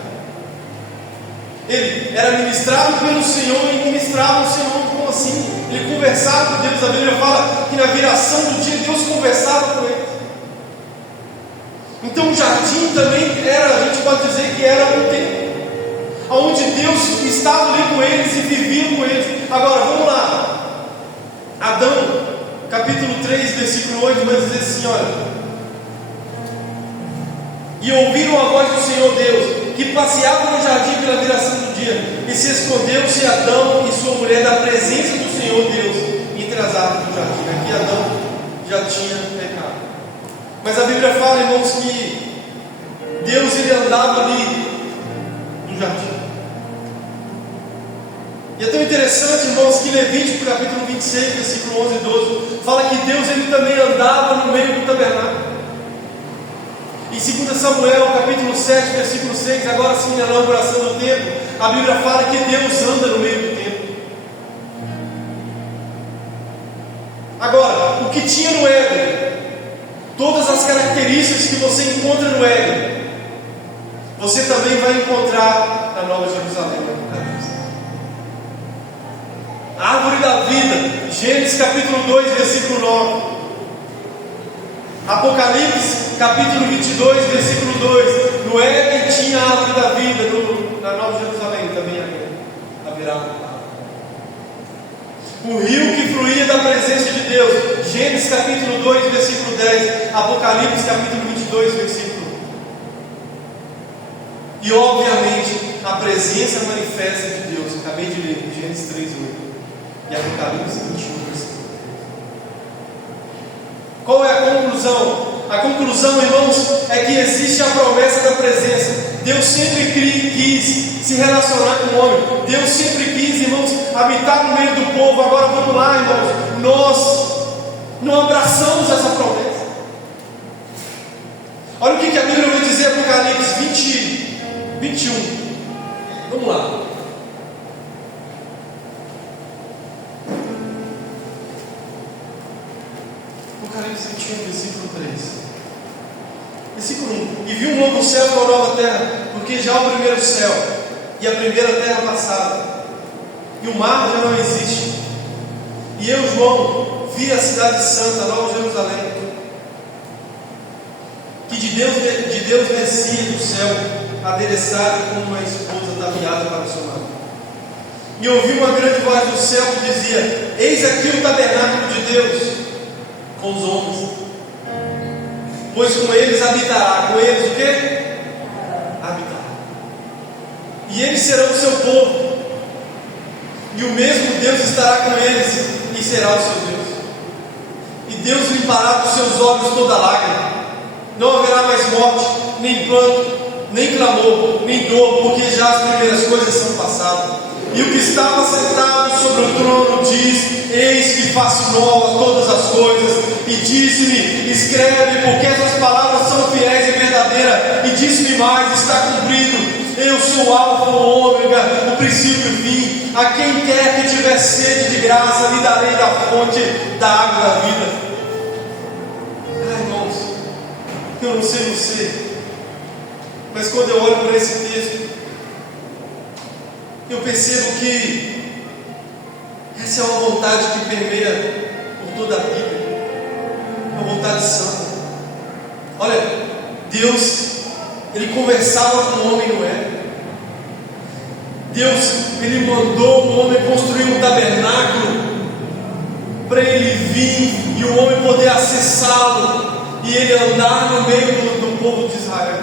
Ele era ministrado pelo Senhor e ministrava o Senhor. Como assim? Ele conversava com Deus. A Bíblia fala que na viração do dia Deus conversava com ele. Então o jardim também era, a gente pode dizer que era um templo, onde Deus estava ali com eles e vivia com eles. Agora vamos lá. Adão, capítulo 3, versículo 8, vai dizer assim, olha: e ouviram a voz do Senhor Deus, que passeava no jardim pela viração do dia, e se escondeu-se Adão e sua mulher da presença do Senhor Deus entre as árvores do jardim. Aqui Adão já tinha pecado. Mas a Bíblia fala, irmãos, que Deus ele andava ali no jardim. E é tão interessante, irmãos, que Levítico capítulo 26, versículo 11 e 12 fala que Deus ele também andava no meio do tabernáculo. Em 2 Samuel, capítulo 7, versículo 6, agora sim, na inauguração do templo, a Bíblia fala que Deus anda no meio do templo. Agora, o que tinha no Éden, todas as características que você encontra no Éden, você também vai encontrar na Nova Jerusalém, no Apocalipse. A árvore da vida, Gênesis capítulo 2, versículo 9. Apocalipse, capítulo 22, versículo 2. No Éden tinha a árvore da vida, na Nova Jerusalém também haverá o rio que fluía da presença de Deus. Gênesis capítulo 2, versículo 10. Apocalipse, capítulo 22, versículo 1. E obviamente a presença manifesta de Deus. Acabei de ler, Gênesis 3, 8. E Apocalipse 21, versículo 3. Qual é a conclusão? A conclusão, irmãos, é que existe a promessa da presença. Deus sempre quis se relacionar com o homem. Deus sempre quis, irmãos, habitar no meio do povo. Agora vamos lá, irmãos. Nós não abraçamos essa promessa. Olha o que a Bíblia vai dizer em Apocalipse 21. Vamos lá. Apocalipse 21, versículo 3. Versículo 1. E vi um novo céu e uma nova terra, porque já o primeiro céu e a primeira terra passaram, e o mar já não existe. E eu, João, vi a cidade santa, a Nova Jerusalém, que de Deus descia do céu, adereçada como uma esposa ataviada para o seu marido. E ouvi uma grande voz do céu que dizia: eis aqui o tabernáculo de Deus com os homens, pois com eles habitará. Com eles o quê? Habitará. E eles serão o seu povo, e o mesmo Deus estará com eles e será o seu Deus. E Deus limpará dos seus olhos toda lágrima. Não haverá mais morte, nem pranto, nem clamor, nem dor, porque já as primeiras coisas são passadas. E o que estava sentado sobre o trono diz: eis que faço novas todas as coisas. E disse-me: escreve, porque essas palavras são fiéis e verdadeiras. E disse-me mais: está cumprido. Eu sou o alfa, o ômega, o princípio e o fim. A quem quer que tiver sede de graça, lhe darei da fonte da água da vida. Irmãos, eu não sei você, mas quando eu olho para esse texto, eu percebo que essa é uma vontade que permeia por toda a Bíblia, uma vontade santa. Olha, Deus, Ele conversava com o homem no Éden. Deus, Ele mandou o homem construir um tabernáculo para ele vir e o homem poder acessá-lo e ele andar no meio do povo de Israel.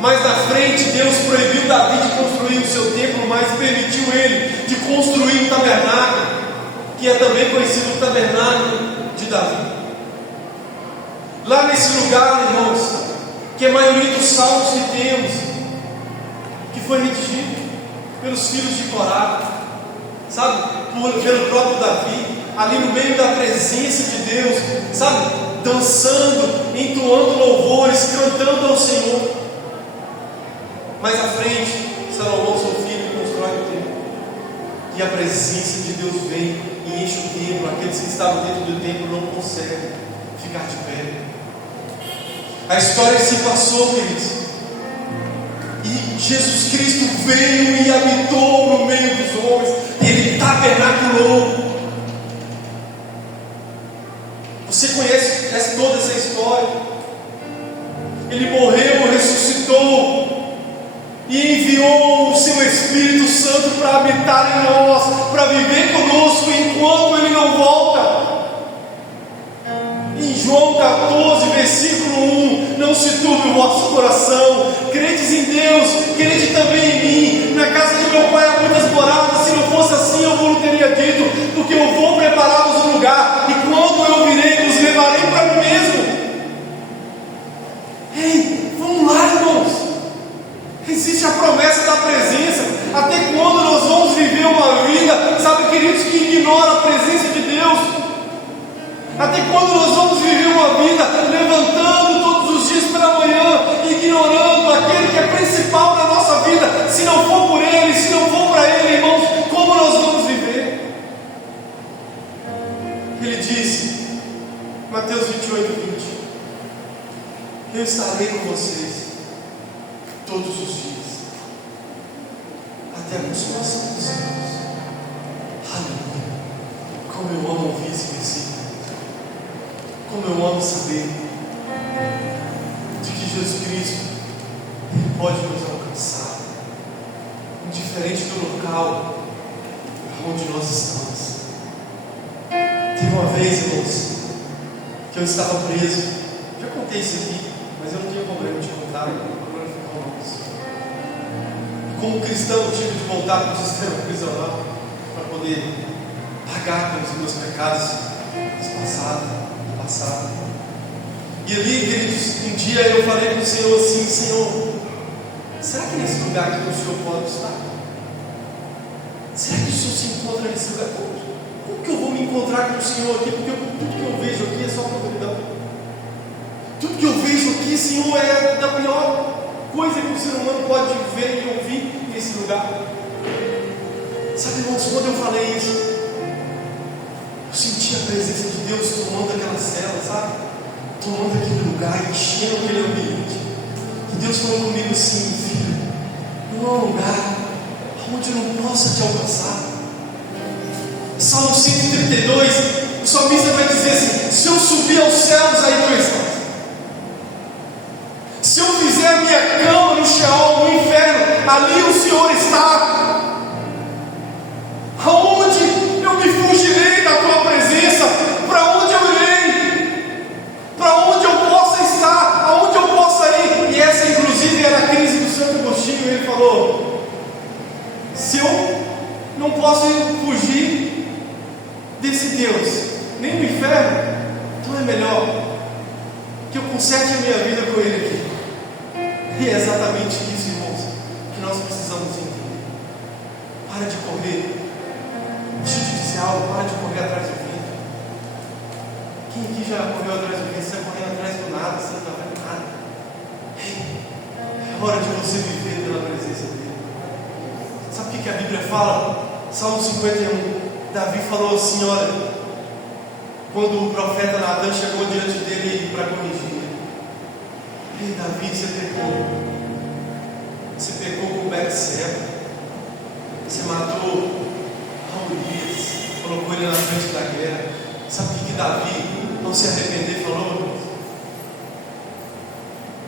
Mais na frente, Deus proibiu Davi de construir o seu templo, mas permitiu ele de construir um tabernáculo, que é também conhecido como tabernáculo de Davi. Lá nesse lugar, irmãos, que a maioria dos salmos que temos, que foi redigido pelos filhos de Corá, sabe, pelo próprio Davi, ali no meio da presença de Deus, sabe, dançando, entoando louvores, cantando ao Senhor. Mais à frente, Salomão, seu filho, constrói o templo, e a presença de Deus vem e enche o templo. Aqueles que estavam dentro do templo não conseguem ficar de pé. A história se passou, queridos, e Jesus Cristo veio e habitou no meio dos homens. Ele tabernaculou. Você conhece toda essa história. Ele morreu, ressuscitou e enviou o seu Espírito Santo para habitar em nós, para viver conosco enquanto Ele não volta. Em João 14, versículo 1: não se turbe o vosso coração, credes em Deus, crede também em mim. Na casa de meu Pai há muitas moradas. Se não fosse assim, eu vos teria dito, porque eu vou preparar-vos um lugar, e quando eu virei, vos levarei para mim mesmo. Ei, vamos lá, irmãos. Existe a promessa da presença. Até quando nós vamos viver uma vida, sabe, queridos, que ignora a presença de Deus? Até quando nós vamos viver uma vida levantando todos os dias pela manhã, ignorando aquele que é principal na nossa vida? Se não for por Ele, se não for para Ele, irmãos, como nós vamos viver? Ele disse, Mateus 28:20: eu estarei com vocês todos os dias, até a consumação dos séculos. Aleluia! Como eu amo ouvir esse versículo. Como eu amo saber de que Jesus Cristo pode nos alcançar, indiferente do local onde nós estamos. Teve uma vez, irmãos, que eu estava preso. Já contei isso aqui, mas eu não tinha problema de contar, agora ficou isso. Como cristão, eu tive de voltar para o sistema prisional para poder pagar pelos meus pecados passados. E ali, queridos, um dia eu falei para o Senhor assim: Senhor, será que nesse lugar aqui o Senhor pode estar? Será que o Senhor se encontra nesse lugar? Como que eu vou me encontrar com o Senhor aqui? Porque tudo que eu vejo aqui é só propriedade. Tudo que eu vejo aqui, Senhor, é da pior coisa que o ser humano pode ver e ouvir nesse lugar. Sabe, irmãos, quando eu falei isso, eu senti a presença de Deus tomando aquela cela, sabe? Tomando aquele lugar, enchendo aquele ambiente. E Deus falou comigo assim: filho, não há um lugar onde eu não possa te alcançar. Salmo 132, o salmista vai dizer assim: se eu subir aos céus, aí tu estás. Se eu fizer a minha cama no Sheol, no inferno, ali o Senhor está. Aonde eu me fugirei da tua presença? Para onde eu irei? Para onde eu possa estar? Aonde eu possa ir? E essa, inclusive, era a crise do Santo Agostinho. Ele falou: se eu não posso fugir desse Deus, nem no inferno, então é melhor que eu conserte a minha vida com Ele aqui. E é exatamente isso, irmãos, que nós precisamos entender. Para de correr. Deixa eu te dizer algo, para de correr atrás do vento. Quem aqui já correu atrás do vento? Você está correndo atrás do nada, você não está vendo nada. É hora de você viver pela fala, Salmo 51, Davi falou assim, olha, quando o profeta Natan chegou diante dele para corrigir, ei Davi, você pecou com Betseba, você matou Urias, colocou ele na frente da guerra. Sabe o que Davi, não se arrepender, falou?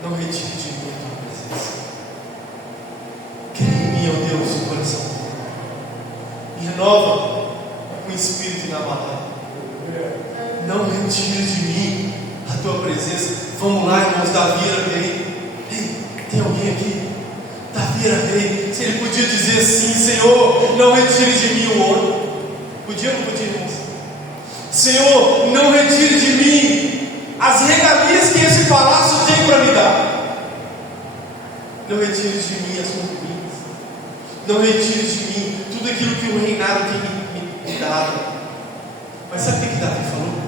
Não retire de mim a tua presença. Cria em mim, ó Deus, o coração puro. E renova com o espírito inabalável. Não retire de mim a tua presença. Vamos lá, irmãos. Davi era rei. Ei, tem alguém aqui? Davi era rei. Se ele podia dizer assim: Senhor, não retire de mim o ouro. Podia ou não podia, irmãos? Senhor, não retire de mim as regalias que esse palácio tem para me dar. Não retire de mim as conquistas. Não retire de mim tudo aquilo que o reinado tem me dado. Mas sabe o que Davi falou?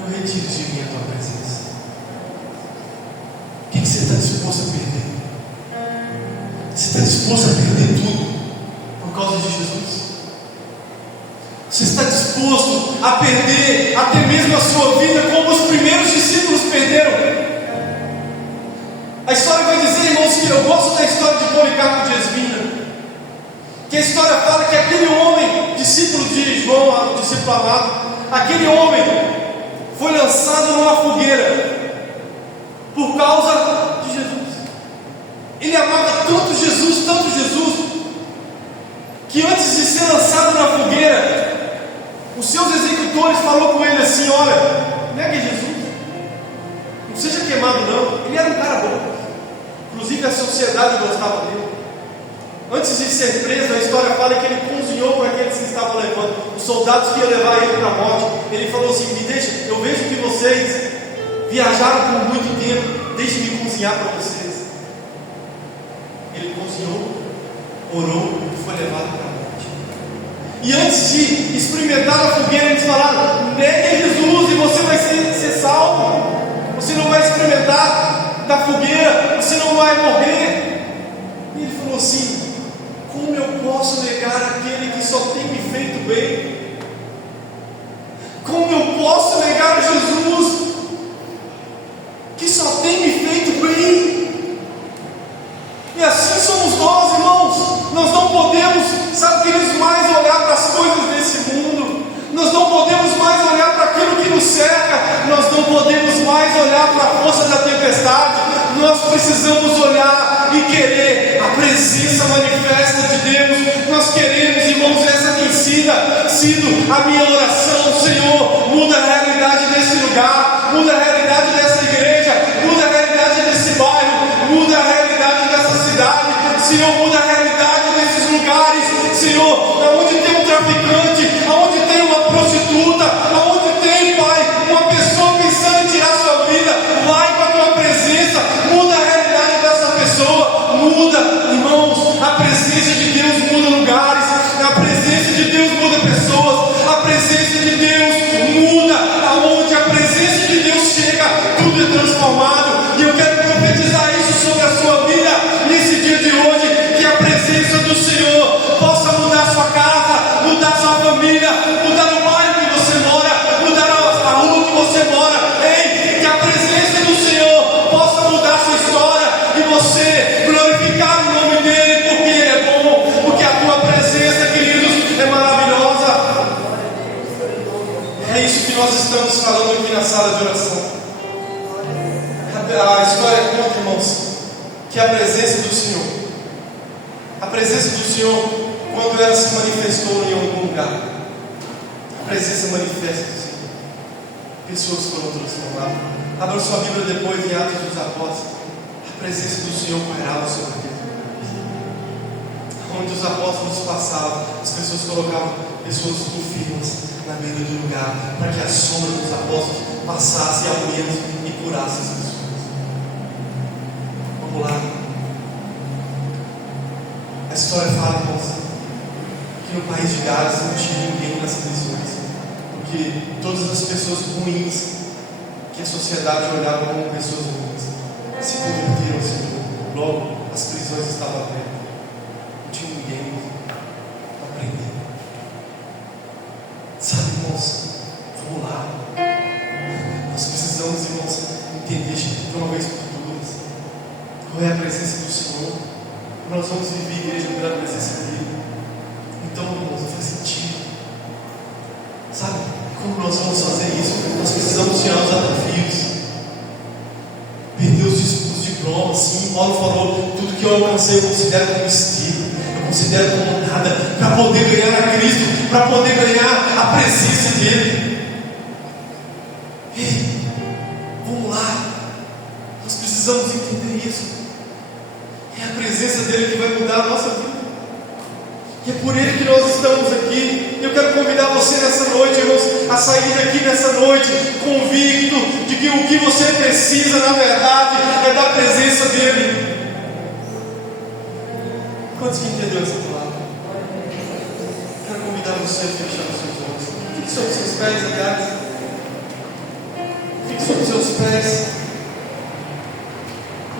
Não retire de mim a tua presença. O que você está disposto a perder? Você está disposto a perder tudo por causa de Jesus? Você está disposto a perder até mesmo a sua vida, como os primeiros discípulos perderam? A história vai dizer, irmãos, que eu gosto da história de Policarpo de Esmina, que a história fala que aquele homem, discípulo de João, discípulo amado, aquele homem foi lançado numa fogueira por causa de Jesus. Ele amava tanto Jesus, que antes de ser lançado na fogueira, os seus executores falaram com ele assim: olha, negue Jesus, não seja queimado não. Ele era um cara bom, inclusive a sociedade gostava dele. Antes de ser preso, a história fala que ele cozinhou para aqueles que estavam levando, os soldados que iam levar ele para a morte. Ele falou assim: me deixa, eu vejo que vocês viajaram por muito tempo, deixe-me cozinhar para vocês. Ele cozinhou, orou e foi levado para a morte. E antes de experimentar a fogueira, eles falaram: negue Jesus e você vai ser salvo. Você não vai experimentar da fogueira, você não vai morrer. E ele falou assim: como eu posso negar aquele que só tem me feito bem? Como eu posso negar Jesus que só tem me feito bem? E assim somos nós, irmãos. Nós não podemos, queridos, mais olhar para as coisas desse mundo. Nós não podemos mais olhar para aquilo que nos cerca. Nós não podemos mais olhar para a força da tempestade. Nós precisamos olhar e querer a presença manifesta de Deus. Nós queremos, irmãos, essa tem sido a minha oração. Senhor, muda a realidade desse lugar, muda a realidade dessa igreja, muda a realidade desse bairro, muda a realidade dessa cidade. Senhor, muda a realidade desses lugares. Senhor, aonde tem um traficante, aonde tem uma prostituta, aonde tem, Pai, uma pessoa pensando em tirar sua vida, vai com a tua presença, muda a realidade dessa pessoa, muda, irmãos. A presença de Deus muda lugares, a presença de Deus muda pessoas, a presença de Deus muda. Aonde a presença de Deus chega, tudo é transformado. E eu quero profetizar isso sobre a sua vida nesse dia de hoje, que a presença do Senhor possa mudar sua casa, mudar sua família, mudar o bairro que você mora, mudar a rua que você mora. Ei, que a presença do Senhor possa mudar sua história e você glorificar o nome dele, porque ele é bom, porque a tua presença, queridos, é maravilhosa. É isso que nós estamos falando aqui na sala de oração. A história conta, irmãos, que a presença do Senhor, quando ela se manifestou em algum lugar, a presença manifesta do Senhor, pessoas foram transformadas. Abra sua Bíblia depois em Atos dos Apóstolos. A presença do Senhor pairava sobre aquele lugar. Onde os apóstolos passavam, as pessoas colocavam pessoas enfermas na beira do lugar, para que a sombra dos apóstolos passasse ao menos e curasse as pessoas. Vamos lá. A história fala, irmãos, que no país de Gades não tinha ninguém nas prisões, porque todas as pessoas ruins que a sociedade olhava como pessoas ruins se converteram ao Senhor. Logo, as prisões estavam abertas, não tinha ninguém. não é a presença do Senhor. Nós vamos viver, igreja, pela presença dele. Então, irmãos, não faz sentido. Sabe como nós vamos fazer isso? Nós precisamos tirar os desafios. Perder os diplomas, sim. Paulo falou: tudo que eu alcancei eu considero como estilo, eu considero como nada, para poder ganhar a Cristo, para poder ganhar a presença dele. Ei, vamos lá. Nós precisamos entender isso. É a presença dele que vai mudar a nossa vida. E é por ele que nós estamos aqui. Eu quero convidar você nessa noite, irmãos, a sair daqui nessa noite convicto de que o que você precisa, na verdade, é da presença dele. Quantos que entenderam essa palavra? Quero convidar você a fechar os seus olhos. Fique sobre os seus pés, aliás. Fique sobre os seus pés.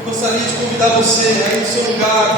Eu gostaria de convidar você aí no seu lugar.